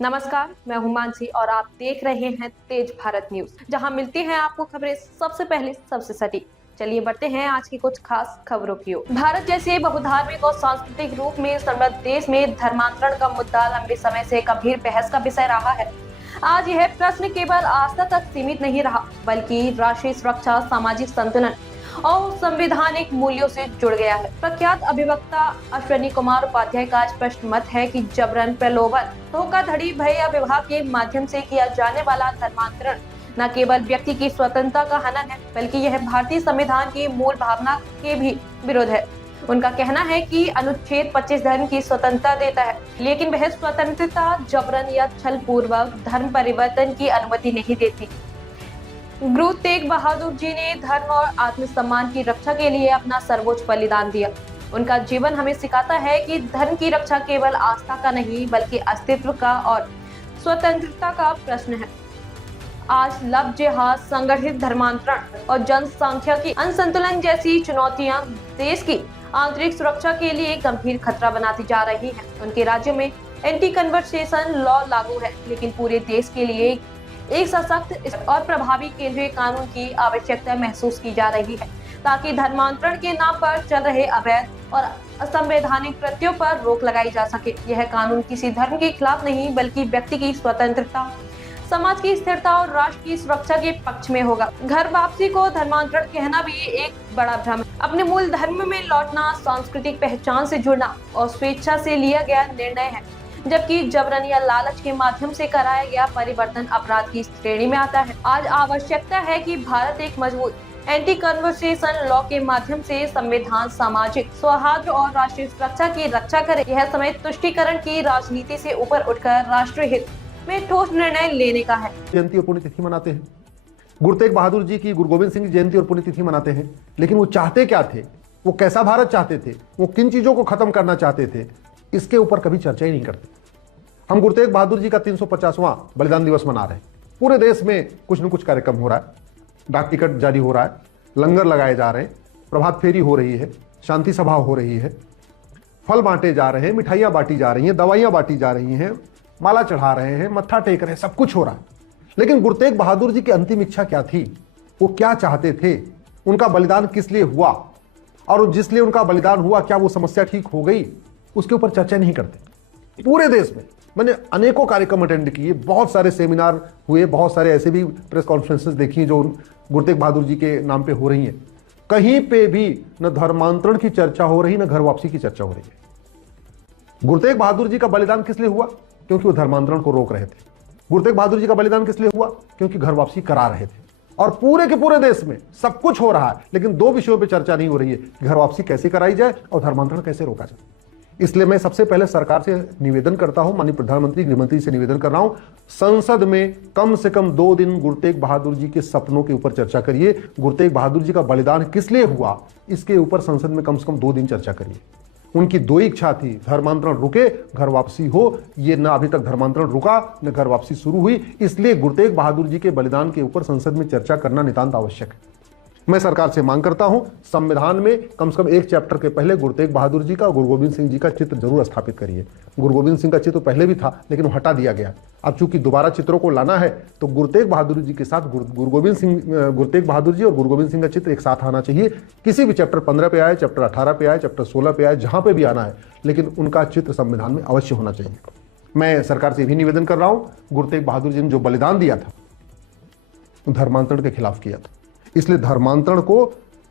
नमस्कार, मैं हूं मानसी और आप देख रहे हैं तेज भारत न्यूज, जहां मिलती हैं आपको खबरें सबसे पहले सबसे सटीक। चलिए बढ़ते हैं आज की कुछ खास खबरों की ओर। भारत जैसे बहुधार्मिक और सांस्कृतिक रूप में समृद्ध देश में धर्मांतरण का मुद्दा लंबे समय से गंभीर बहस का विषय रहा है। आज यह प्रश्न केवल आस्था तक सीमित नहीं रहा, बल्कि राष्ट्रीय सुरक्षा, सामाजिक संतुलन और संवैधानिक मूल्यों से जुड़ गया है। प्रख्यात अभिवक्ता अश्विनी कुमार उपाध्याय का स्पष्ट मत है कि जबरन, प्रलोभन, धोखाधड़ी, भय या विवाह के माध्यम से किया जाने वाला धर्मांतरण न केवल व्यक्ति की स्वतंत्रता का हनन है, बल्कि यह भारतीय संविधान की मूल भावना के भी विरोध है। उनका कहना है कि अनुच्छेद 25 धर्म की स्वतंत्रता देता है, लेकिन वह स्वतंत्रता जबरन या छल पूर्वक धर्म परिवर्तन की अनुमति नहीं देती। गुरु तेग बहादुर जी ने धर्म और आत्मसम्मान की रक्षा के लिए अपना सर्वोच्च बलिदान दिया। उनका जीवन हमें सिखाता है कि धर्म की रक्षा केवल आस्था का नहीं, बल्कि अस्तित्व का और स्वतंत्रता का प्रश्न है। आज लव जिहाद, संगठित धर्मांतरण और जनसंख्या की असंतुलन जैसी चुनौतियां देश की आंतरिक सुरक्षा के लिए गंभीर खतरा बनाती जा रही हैं। उनके राज्य में एंटी कन्वर्सेशन लॉ लागू है, लेकिन पूरे देश के लिए एक सशक्त और प्रभावी केंद्रीय कानून की आवश्यकता महसूस की जा रही है, ताकि धर्मांतरण के नाम पर चल रहे अवैध और असंवैधानिक कृत्यों पर रोक लगाई जा सके। यह कानून किसी धर्म के खिलाफ नहीं, बल्कि व्यक्ति की स्वतंत्रता, समाज की स्थिरता और राष्ट्र की सुरक्षा के पक्ष में होगा। घर वापसी को धर्मांतरण कहना भी एक बड़ा भ्रम है। अपने मूल धर्म में लौटना सांस्कृतिक पहचान से जुड़ना और स्वेच्छा से लिया गया निर्णय है, जबकि जबरन या लालच के माध्यम से कराया गया परिवर्तन अपराध की श्रेणी में आता है। आज आवश्यकता है कि भारत एक मजबूत एंटी कन्वर्सेशन लॉ के माध्यम से संविधान, सामाजिक सौहार्द और राष्ट्रीय सुरक्षा की रक्षा करे। यह समय तुष्टीकरण की राजनीति से ऊपर उठकर राष्ट्रीय हित में ठोस निर्णय लेने का है। जयंती और पुण्यतिथि मनाते हैं, गुरु तेग बहादुर जी की, गुरु गोविंद सिंह की जयंती और पुण्यतिथि मनाते हैं, लेकिन वो चाहते क्या थे? वो कैसा भारत चाहते थे? वो किन चीजों को खत्म करना चाहते थे? इसके ऊपर कभी चर्चा ही नहीं करते। हम गुरु तेग बहादुर जी का 350वां बलिदान दिवस मना रहे हैं। पूरे देश में कुछ न कुछ कार्यक्रम हो रहा है, डाक टिकट जारी हो रहा है, लंगर लगाए जा रहे हैं, प्रभात फेरी हो रही है, शांति सभा हो रही है, फल बांटे जा रहे हैं, मिठाइयां बांटी जा रही हैं, दवाइयां बांटी जा रही हैं, माला चढ़ा रहे हैं, मत्था टेक रहे हैं, सब कुछ हो रहा है। लेकिन गुरु तेग बहादुर जी की अंतिम इच्छा क्या थी? वो क्या चाहते थे? उनका बलिदान किस लिए हुआ? और जिसलिए उनका बलिदान हुआ, क्या वो समस्या ठीक हो गई? उसके ऊपर चर्चा नहीं करते। पूरे देश में मैंने अनेकों कार्यक्रम अटेंड किए, बहुत सारे सेमिनार हुए, बहुत सारे ऐसे भी प्रेस कॉन्फ्रेंसेस देखी जो गुरु तेग बहादुर जी के नाम पे हो रही हैं। कहीं पे भी न धर्मांतरण की चर्चा हो रही, न घर वापसी की चर्चा हो रही है। गुरु तेग बहादुर जी का बलिदान किस लिए हुआ? क्योंकि वो धर्मांतरण को रोक रहे थे। गुरु तेग बहादुर जी का बलिदान किस लिए हुआ? क्योंकि घर वापसी करा रहे थे। और पूरे के पूरे देश में सब कुछ हो रहा है, लेकिन दो विषयों पे चर्चा नहीं हो रही है, घर वापसी कैसे कराई जाए और धर्मांतरण कैसे रोका जाए। इसलिए मैं सबसे पहले सरकार से निवेदन करता हूं, माननीय प्रधानमंत्री, गृहमंत्री से निवेदन कर रहा हूं, संसद में कम से कम 2 दिन गुरु तेग बहादुर जी के सपनों के ऊपर चर्चा करिए। गुरु तेग बहादुर जी का बलिदान किस लिए हुआ, इसके ऊपर संसद में कम से कम 2 दिन चर्चा करिए। उनकी 2 इच्छा थी, धर्मांतरण रुके, घर वापसी हो। ये ना अभी तक धर्मांतरण रुका, न घर वापसी शुरू हुई। इसलिए गुरु तेग बहादुर जी के बलिदान के ऊपर संसद में चर्चा करना नितांत आवश्यक है। मैं सरकार से मांग करता हूं, संविधान में कम से कम एक चैप्टर के पहले गुरु तेग बहादुर जी का, गुरु गोविंद सिंह जी का चित्र जरूर स्थापित करिए। गुरु गोविंद सिंह का चित्र पहले भी था, लेकिन वो हटा दिया गया। अब चूंकि दोबारा चित्रों को लाना है, तो गुरु तेग बहादुर जी के साथ गुरु तेग बहादुर जी और गुरु गोविंद सिंह का चित्र एक साथ आना चाहिए। किसी भी चैप्टर 15 पे आए, चैप्टर 18 पे आए, चैप्टर 16 पे आए, जहां पे भी आना है, लेकिन उनका चित्र संविधान में अवश्य होना चाहिए। मैं सरकार से भी निवेदन कर रहा हूं, गुरु तेग बहादुर जी ने जो बलिदान दिया था, धर्मांतरण के खिलाफ किया था। इसलिए धर्मांतरण को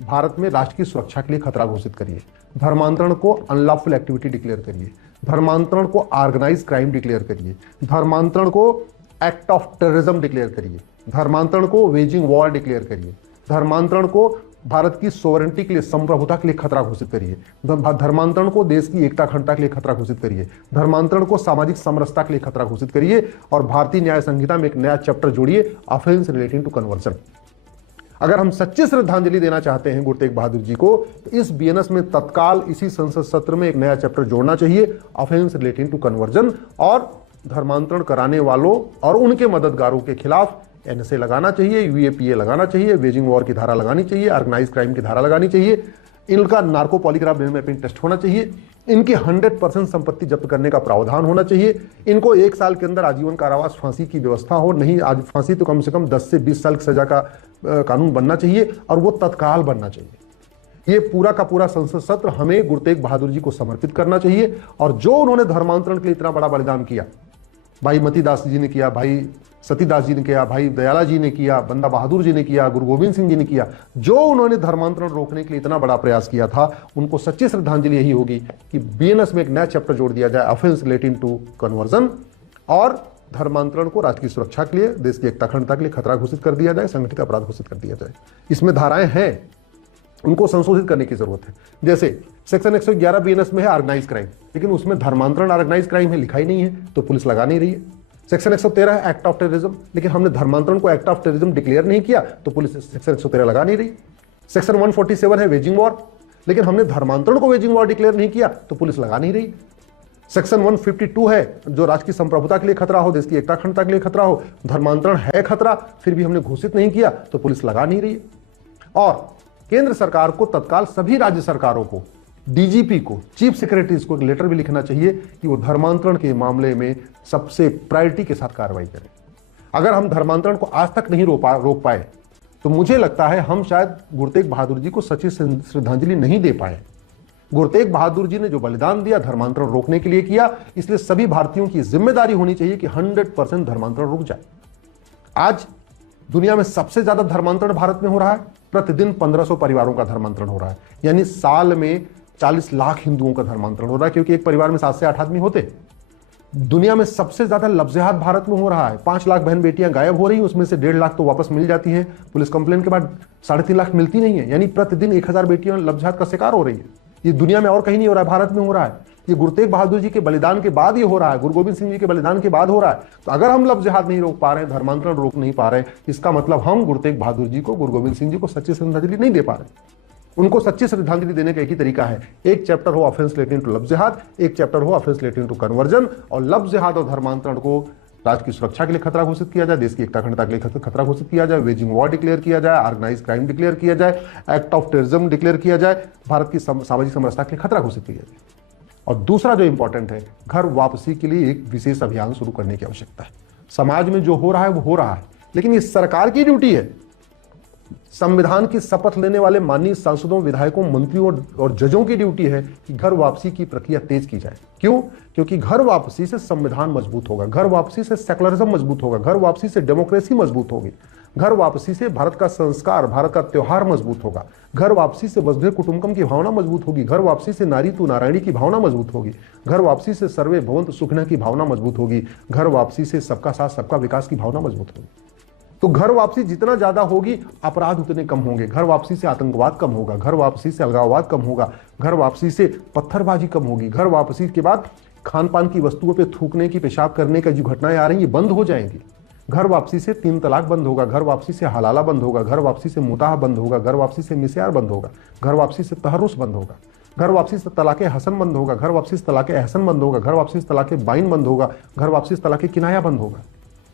भारत में राष्ट्र की सुरक्षा के लिए खतरा घोषित करिए। धर्मांतरण को अनलॉफुल एक्टिविटी डिक्लेयर करिए। धर्मांतरण को ऑर्गेनाइज क्राइम डिक्लेयर करिए। धर्मांतरण को एक्ट ऑफ टेररिज्म डिक्लेयर करिए। धर्मांतरण को वेजिंग वॉर डिक्लेयर करिए। धर्मांतरण को भारत की सोवरेंटी के लिए, संप्रभुता के लिए खतरा घोषित करिए। धर्मांतरण को देश की एकता अखंडता के लिए खतरा घोषित करिए। धर्मांतरण को सामाजिक समरसता के लिए खतरा घोषित करिए। और भारतीय न्याय संहिता में एक नया चैप्टर जोड़िए, ऑफेंस रिलेटिंग टू कन्वर्जन। अगर हम सच्ची श्रद्धांजलि देना चाहते हैं गुरु तेग बहादुर जी को, तो इस बीएनएस में तत्काल इसी संसद सत्र में एक नया चैप्टर जोड़ना चाहिए, ऑफेंस रिलेटिंग टू कन्वर्जन, और धर्मांतरण कराने वालों और उनके मददगारों के खिलाफ एनएसए लगाना चाहिए, यूएपीए लगाना चाहिए, वेजिंग वॉर की धारा लगानी चाहिए, ऑर्गेनाइज क्राइम की धारा लगानी चाहिए। इनका नार्को पॉलीग्राफ मैपिंग टेस्ट होना चाहिए। इनकी 100% संपत्ति जब्त करने का प्रावधान होना चाहिए। इनको 1 साल के अंदर आजीवन कारावास, फांसी की व्यवस्था हो, नहीं आज फांसी तो कम से कम 10 से 20 साल की सजा का कानून बनना चाहिए और वो तत्काल बनना चाहिए। ये पूरा का पूरा संसद सत्र हमें गुरु तेग बहादुर जी को समर्पित करना चाहिए। और जो उन्होंने धर्मांतरण के लिए इतना बड़ा बलिदान किया, भाई मतीदास जी ने किया, भाई सतीदास जी ने किया, भाई दयाला जी ने किया, बंदा बहादुर जी ने किया, गुरु गोविंद सिंह जी ने किया, जो उन्होंने धर्मांतरण रोकने के लिए इतना बड़ा प्रयास किया था, उनको सच्ची श्रद्धांजलि यही होगी कि बीएनएस में एक नया चैप्टर जोड़ दिया जाए, ऑफेंस रिलेटिंग टू कन्वर्जन, और धर्मांतरण को राज्य की सुरक्षा के लिए, देश की एकता अखंडता के लिए खतरा घोषित कर दिया जाए, संगठित अपराध घोषित कर दिया जाए। इसमें धाराएं हैं, उनको संशोधित करने की जरूरत है। जैसे सेक्शन 111 बीएनएस में है ऑर्गेनाइज क्राइम, लेकिन उसमें धर्मांतरण ऑर्गेनाइज क्राइम है, लिखा ही नहीं है, तो पुलिस लगा नहीं रही है। सेक्शन 113 है एक्ट ऑफ टेररिज्म, लेकिन हमने धर्मांतरण को एक्ट ऑफ टेररिज्म डिक्लेयर नहीं किया, तो पुलिस सेक्शन 113 लगा नहीं रही। सेक्शन 147 है वेजिंग वॉर, लेकिन हमने धर्मांतरण को वेजिंग वॉर डिक्लेयर नहीं किया, तो पुलिस लगा नहीं रही। सेक्शन 152 है जो राष्ट्र की संप्रभुता के लिए खतरा हो, देश की एकता अखंडता के लिए खतरा हो, धर्मांतरण है खतरा, फिर भी हमने घोषित नहीं किया, तो पुलिस लगा नहीं रही। और केंद्र सरकार को तत्काल सभी राज्य सरकारों को, डीजीपी को, चीफ सेक्रेटरीज को एक लेटर भी लिखना चाहिए कि वो धर्मांतरण के मामले में सबसे प्रायोरिटी के साथ कार्रवाई करें। अगर हम धर्मांतरण को आज तक नहीं रोक पाए, तो मुझे लगता है हम शायद गुरु तेग बहादुर जी को सच्ची श्रद्धांजलि नहीं दे पाए। गुरु तेग बहादुर जी ने जो बलिदान दिया धर्मांतरण रोकने के लिए किया, इसलिए सभी भारतीयों की जिम्मेदारी होनी चाहिए कि 100% धर्मांतरण रुक जाए। आज दुनिया में सबसे ज्यादा धर्मांतरण भारत में हो रहा है, प्रतिदिन 1500 परिवारों का धर्मांतरण हो रहा है, यानी साल में 40 लाख हिंदुओं का धर्मांतरण हो रहा है, क्योंकि एक परिवार में 7 से 8 आदमी होते। दुनिया में सबसे ज्यादा लफ्ज़-ए-जिहाद भारत में हो रहा है, 5 लाख बहन बेटियां गायब हो रही हैं, उसमें से 1.5 लाख तो वापस मिल जाती हैं, पुलिस कंप्लेन के बाद 3.5 लाख मिलती नहीं है, यानी प्रतिदिन 1000 बेटियां लफ्ज़-ए-जिहाद का शिकार हो रही है। ये दुनिया में और कहीं नहीं हो रहा है, भारत में हो रहा है। ये गुरु तेग बहादुर जी के बलिदान के बाद ये हो रहा है, गुरु गोविंद सिंह जी के बलिदान के बाद हो रहा है। तो अगर हम लफ्ज़-ए-जिहाद नहीं रोक पा रहे हैं, धर्मांतरण रोक नहीं पा रहे, इसका मतलब हम गुरु तेग बहादुर जी को, गुरु गोविंद सिंह जी को सच्ची श्रद्धांजलि नहीं दे पा रहे। उनको सच्ची श्रद्धांजलि देने का एक ही तरीका है, एक चैप्टर हो ऑफेंस रिलेटिंग टू लफ्ज़-ए-जिहाद, एक चैप्टर हो ऑफेंस रिलेटिंग टू कन्वर्जन, और लफ्ज़-ए-जिहाद और धर्मांतरण को राज्य की सुरक्षा के लिए खतरा घोषित किया जाए, देश की एकता अखंडता के लिए खतरा घोषित किया जाए, वेजिंग वॉर डिक्लेयर किया जाए, ऑर्गेनाइज क्राइम डिक्लेयर किया जाए, एक्ट ऑफ टेररिज्म डिक्लेयर किया जाए, भारत की सामाजिक समरसता के लिए खतरा घोषित किया जाए। और दूसरा जो इंपॉर्टेंट है, घर वापसी के लिए एक विशेष अभियान शुरू करने की आवश्यकता है। समाज में जो हो रहा है वो हो रहा है, लेकिन ये सरकार की ड्यूटी है। संविधान की शपथ लेने वाले माननीय सांसदों, विधायकों, मंत्रियों और जजों की ड्यूटी है कि घर वापसी की प्रक्रिया तेज की जाए। क्यों? क्योंकि घर वापसी से संविधान मजबूत होगा, घर वापसी से सेकुलरिज्म मजबूत होगा, घर वापसी से डेमोक्रेसी मजबूत होगी, घर वापसी से भारत का संस्कार, भारत का त्योहार मजबूत होगा, घर वापसी से वसुधैव कुटुंबकम की भावना मजबूत होगी, घर वापसी से नारी तू नारायणी की भावना मजबूत होगी, घर वापसी से सर्वे भवन्तु सुखिनः की भावना मजबूत होगी, घर वापसी से सबका साथ सबका विकास की भावना मजबूत होगी। तो घर वापसी जितना ज्यादा होगी, अपराध उतने कम होंगे, घर वापसी से आतंकवाद कम होगा, घर वापसी से अलगाववाद कम होगा, घर वापसी से पत्थरबाजी कम होगी, घर वापसी के बाद खान पान की वस्तुओं पे थूकने की, पेशाब करने की जो घटनाएं आ रही हैं, ये बंद हो जाएंगी। घर वापसी से 3 तलाक बंद होगा, घर वापसी से हलाला बंद होगा, घर वापसी से मुताह बंद होगा, घर वापसी से मिस्यार बंद होगा, घर वापसी से तहरुस बंद होगा, घर वापसी से तलाक़े हसन बंद होगा, घर वापसी से तलाक़े एहसन बंद होगा, घर वापसी से तलाक़े बाइन बंद होगा, घर वापसी से तलाक़े किनाया बंद होगा,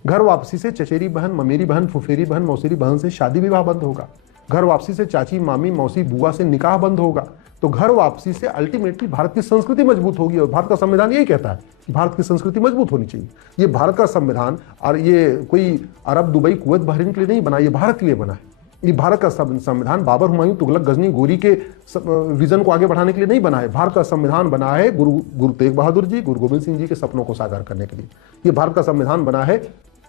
घर वापसी से चचेरी बहन, ममेरी बहन, फुफेरी बहन, मौसेरी बहन से शादी विवाह बंद होगा, घर वापसी से चाची, मामी, मौसी, बुआ से निकाह बंद होगा। तो घर वापसी से अल्टीमेटली भारत की संस्कृति मजबूत होगी, और भारत का संविधान यही कहता है कि भारत की संस्कृति मजबूत होनी चाहिए। ये भारत का संविधान, और ये कोई अरब, दुबई, कुवैत, बहरीन के लिए नहीं बना, ये भारत के लिए बना है। ये भारत का संविधान बाबर, हुमायूं, तुगलक, गजनी, गोरी के विजन को आगे बढ़ाने के लिए नहीं बना है। भारत का संविधान बना है गुरु तेग बहादुर जी, गुरु गोविंद सिंह जी के सपनों को साकार करने के लिए। ये भारत का संविधान बना है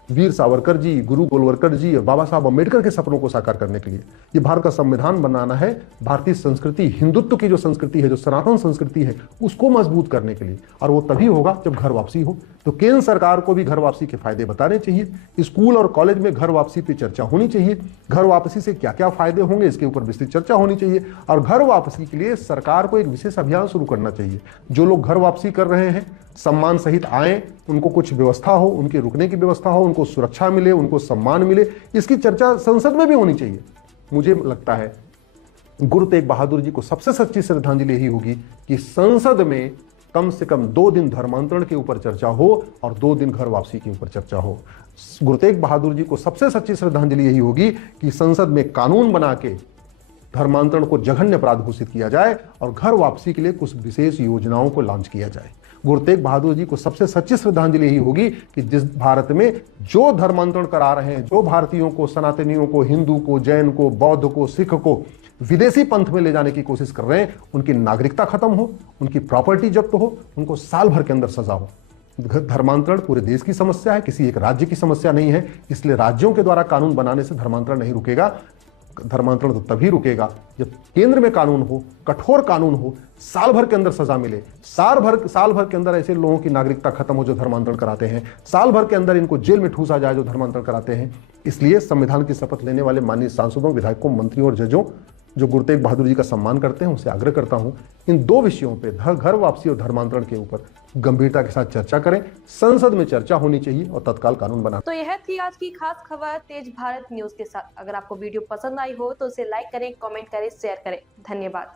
वीर सावरकर जी, गुरु गोलवलकर जी और बाबा साहब अम्बेडकर के सपनों को साकार करने के लिए। ये भारत का संविधान बनाना है भारतीय संस्कृति, हिंदुत्व की जो संस्कृति है, जो सनातन संस्कृति है, उसको मजबूत करने के लिए। और वो तभी होगा जब घर वापसी हो। तो केंद्र सरकार को भी घर वापसी के फायदे बताने चाहिए, स्कूल और कॉलेज में घर वापसी पे चर्चा होनी चाहिए, घर वापसी से क्या क्या फायदे होंगे इसके ऊपर विस्तृत चर्चा होनी चाहिए। और घर वापसी के लिए सरकार को एक विशेष अभियान शुरू करना चाहिए। जो लोग घर वापसी कर रहे हैं सम्मान सहित आए, उनको कुछ व्यवस्था हो, उनके रुकने की व्यवस्था हो, उनको सुरक्षा मिले, उनको सम्मान मिले, इसकी चर्चा संसद में भी होनी चाहिए। मुझे लगता है गुरु तेग बहादुर जी को सबसे सच्ची श्रद्धांजलि यही होगी कि संसद में कम से कम 2 दिन धर्मांतरण के ऊपर चर्चा हो और 2 दिन घर वापसी के ऊपर चर्चा हो। गुरु तेग बहादुर जी को सबसे सच्ची श्रद्धांजलि यही होगी कि संसद में कानून बना के धर्मांतरण को जघन्य अपराध घोषित किया जाए और घर वापसी के लिए कुछ विशेष योजनाओं को लॉन्च किया जाए। गुरु तेग बहादुर जी को सबसे सच्ची श्रद्धांजलि यही होगी कि जिस भारत में जो धर्मांतरण करा रहे हैं, जो भारतीयों को, सनातनियों को, हिंदू को, जैन को, बौद्ध को, सिख को विदेशी पंथ में ले जाने की कोशिश कर रहे हैं, उनकी नागरिकता खत्म हो, उनकी प्रॉपर्टी जब्त हो, उनको साल भर के अंदर सजा हो। धर्मांतरण पूरे देश की समस्या है, किसी एक राज्य की समस्या नहीं है, इसलिए राज्यों के द्वारा कानून बनाने से धर्मांतरण नहीं रुकेगा। धर्मांतरण तो तभी रुकेगा जब केंद्र में कानून हो, कठोर कानून हो, साल भर के अंदर सजा मिले, साल भर के अंदर ऐसे लोगों की नागरिकता खत्म हो जो धर्मांतरण कराते हैं, साल भर के अंदर इनको जेल में ठूसा जाए जो धर्मांतरण कराते हैं। इसलिए संविधान की शपथ लेने वाले माननीय सांसदों, विधायकों, मंत्रियों और जजों जो गुरु तेग बहादुर जी का सम्मान करते हैं, उनसे आग्रह करता हूं इन दो विषयों पे, घर वापसी और धर्मांतरण के ऊपर गंभीरता के साथ चर्चा करें। संसद में चर्चा होनी चाहिए और तत्काल कानून बना। तो यह थी आज की खास खबर तेज भारत न्यूज के साथ। अगर आपको वीडियो पसंद आई हो तो उसे लाइक करें, कमेंट करें, शेयर करें। धन्यवाद।